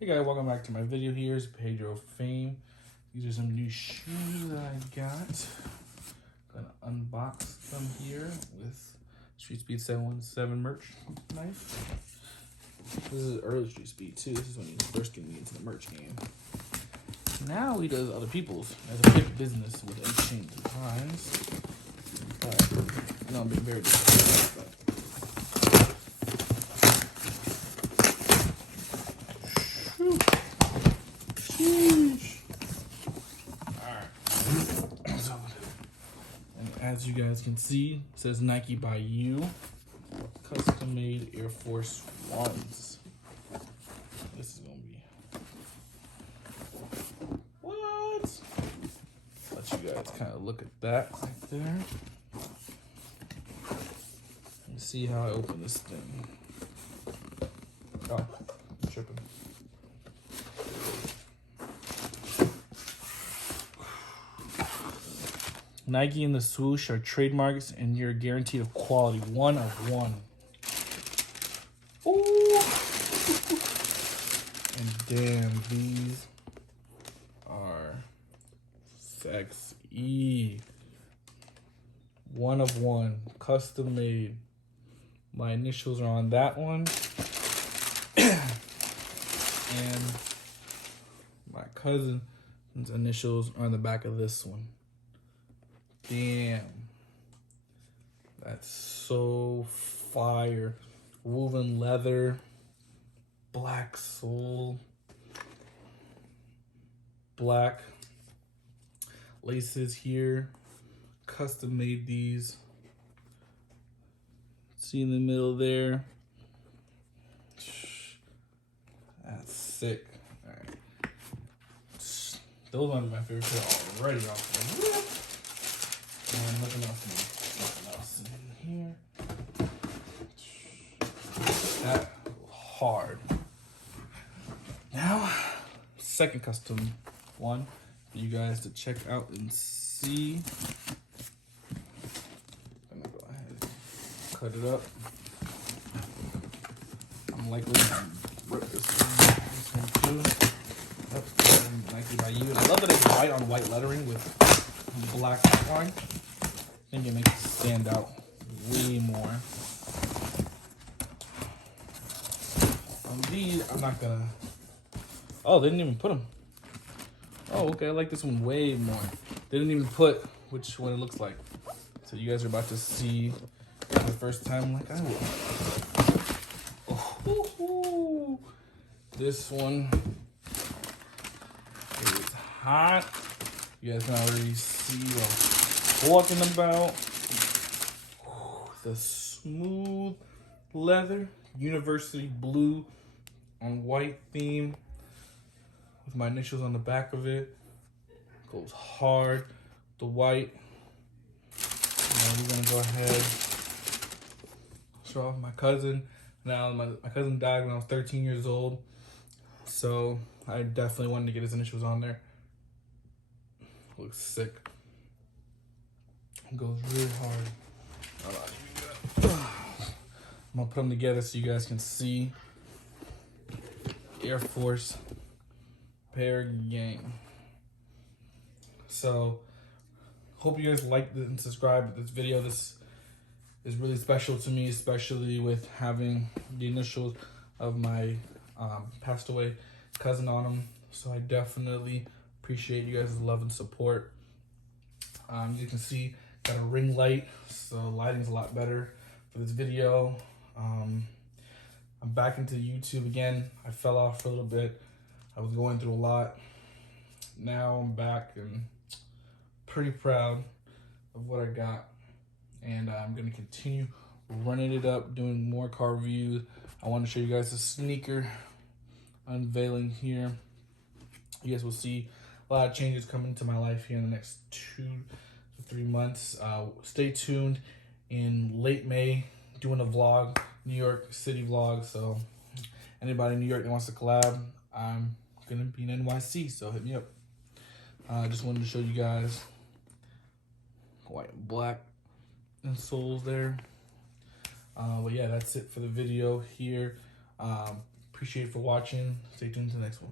Hey guys, welcome back to my video. Here's Pedro Fame. These are some new shoes that I got. Gonna unbox them here with Street Speed 717 merch knife. This is early Street Speed too. This is when he was first getting me into the merch game. Now he does other people's as a big business with Unchained Designs. But I know I'm being very disappointed, but Alright. So, and as you guys can see, it says Nike by you. Custom made Air Force Ones. This is gonna be what? Let you guys kind of look at that right there. Let's see how I open this thing. Oh, I'm tripping. Nike and the swoosh are trademarks, and you're guaranteed of quality. 1 of 1. Ooh. And damn, these are sexy. 1 of 1, custom made. My initials are on that one, and my cousin's initials are on the back of this one. Damn, that's so fire. Woven leather, black sole, black laces here. Custom made these. See in the middle there. That's sick. All right. Those ones are my favorite pair already off the rip. And nothing else in here. That hard. Now, second custom one for you guys to check out and see. I'm gonna go ahead and cut it up. I'm likely to rip this one too. Yep, Nike by you. And I love that it's white on white lettering with black outline. I think it makes it stand out way more. On these, I'm not gonna. Oh, they didn't even put them. Oh, okay. I like this one way more. They didn't even put which one it looks like. So you guys are about to see for the first time, like I will. Oh, this one is hot. You guys can already see what I'm talking about. The smooth leather, university blue on white theme with my initials on the back of it. Goes hard. The white. And we're gonna go ahead show off my cousin. Now my cousin died when I was 13 years old, so I definitely wanted to get his initials on there. Looks sick. It goes really hard. I'm gonna put them together so you guys can see. Air Force pair gang. So, hope you guys liked and subscribed to this video. This is really special to me, especially with having the initials of my passed away cousin on them. So I definitely appreciate you guys' love and support. You can see, got a ring light, so lighting's a lot better for this video. I'm back into YouTube again. I fell off for a little bit. I was going through a lot. Now I'm back and pretty proud of what I got. And I'm gonna continue running it up, doing more car reviews. I want to show you guys the sneaker unveiling here. You guys will see a lot of changes coming into my life here in the next 2 to 3 months. Stay tuned in late May, doing a vlog, New York City vlog. So anybody in New York that wants to collab, I'm gonna be in NYC, so hit me up. I just wanted to show you guys white and black and soles there. But yeah, that's it for the video here. Appreciate for watching. Stay tuned to the next one.